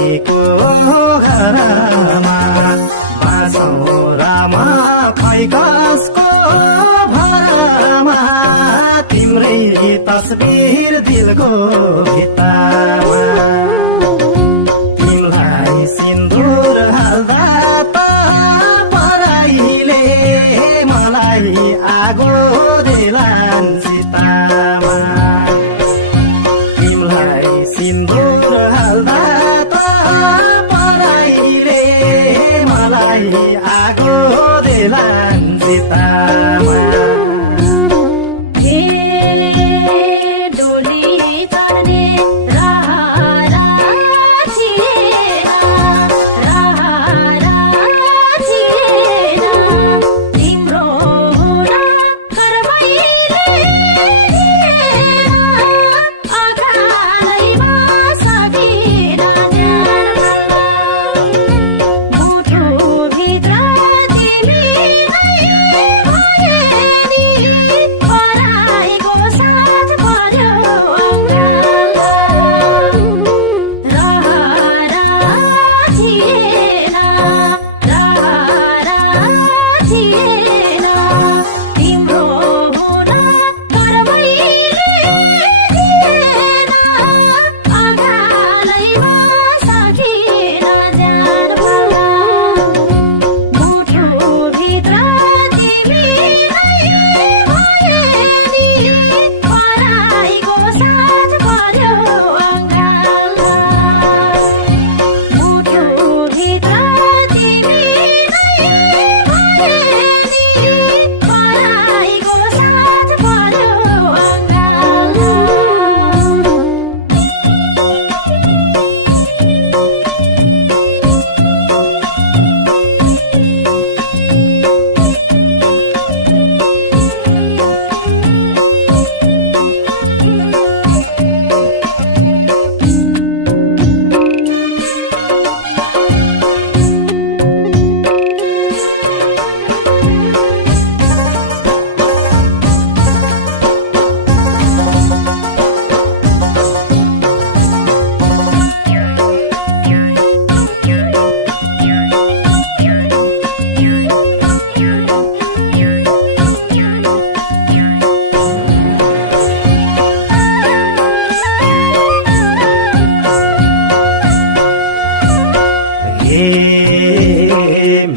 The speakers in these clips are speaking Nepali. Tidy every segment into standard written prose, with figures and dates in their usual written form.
माईको घरमा बाँचौ रामा खै कसको भरमा तिम्रै तस्बिर दिलको भित्तामा तिमीलाई सिन्दुर हाल्दा त पराईले मलाई आगो देलान् सीतामा तिमीलाई सिन्दुर हाल्दा त पराईले मलाई आगो देलान् सीतामा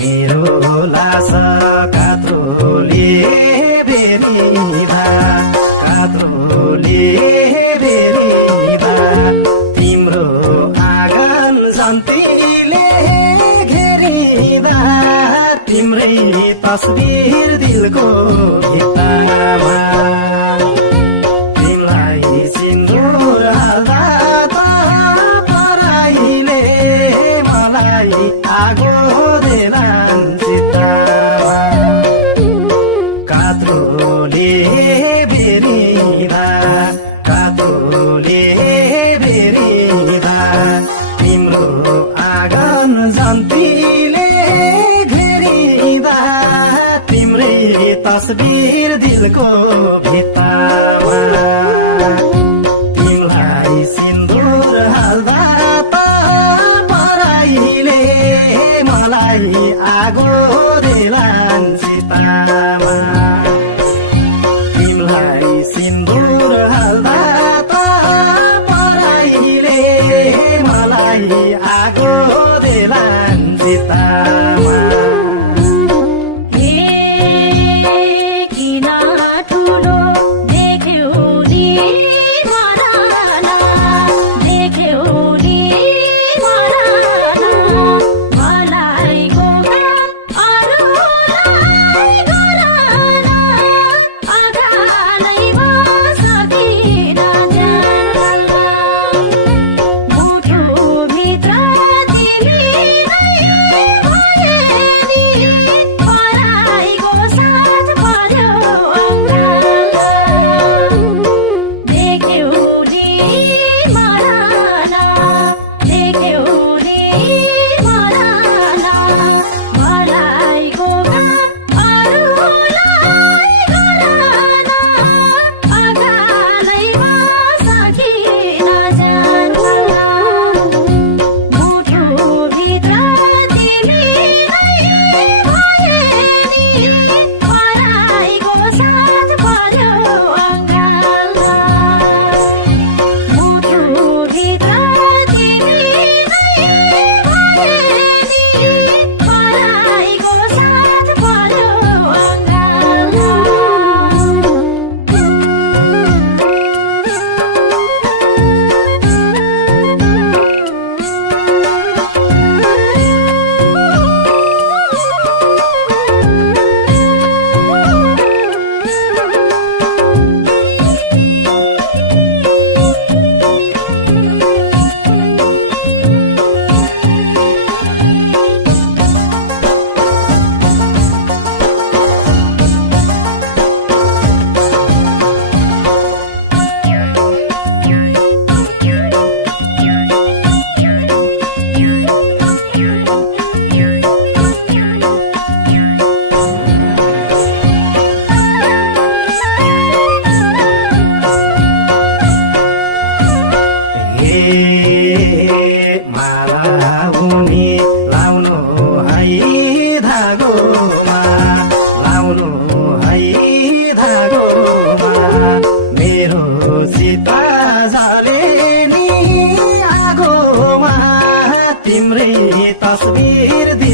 मेरो लास कात्रोले बेरिँदा तिम्रो आँगन जन्तीले घेरिँदा तिम्रै तस्बिर दिलको भित्तामा तिमीलाई सिन्दुर हाल्दा त पराईले मलाई आगो देलान् सीतामा कात्रोले बेरिँदा तिम्रो आँगन जन्तीले घेरिँदा तिम्रै तस्बिर दिलको भित्तामा तिमीलाई सिन्दुर हाल्दा त पराईले मलाई आगो देलान् सीतामा तिमीलाई सिन्दुर हाल्दा त पराईले मलाई आगो देलान् सीतामा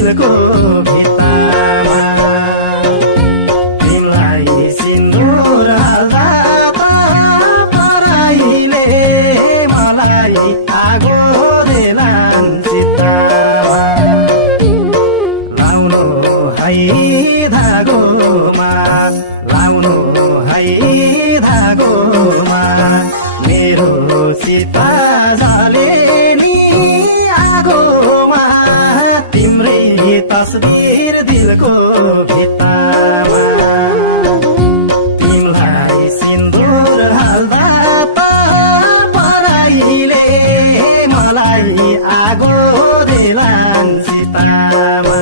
दिलको भित्तामा तिमीलाई सिन्दुर हाल्दा त पराईले मलाई आगो देलान् चित्तामा लाउनु है धागोमा लाउनु है धागोमा मेरो चित्ता जले नि आगोमा तिम्रै तस्बिर दिलको भित्तामा तिमीलाई सिन्दुर हाल्दा त पराईले मलाई आगो देलान् चित्तामा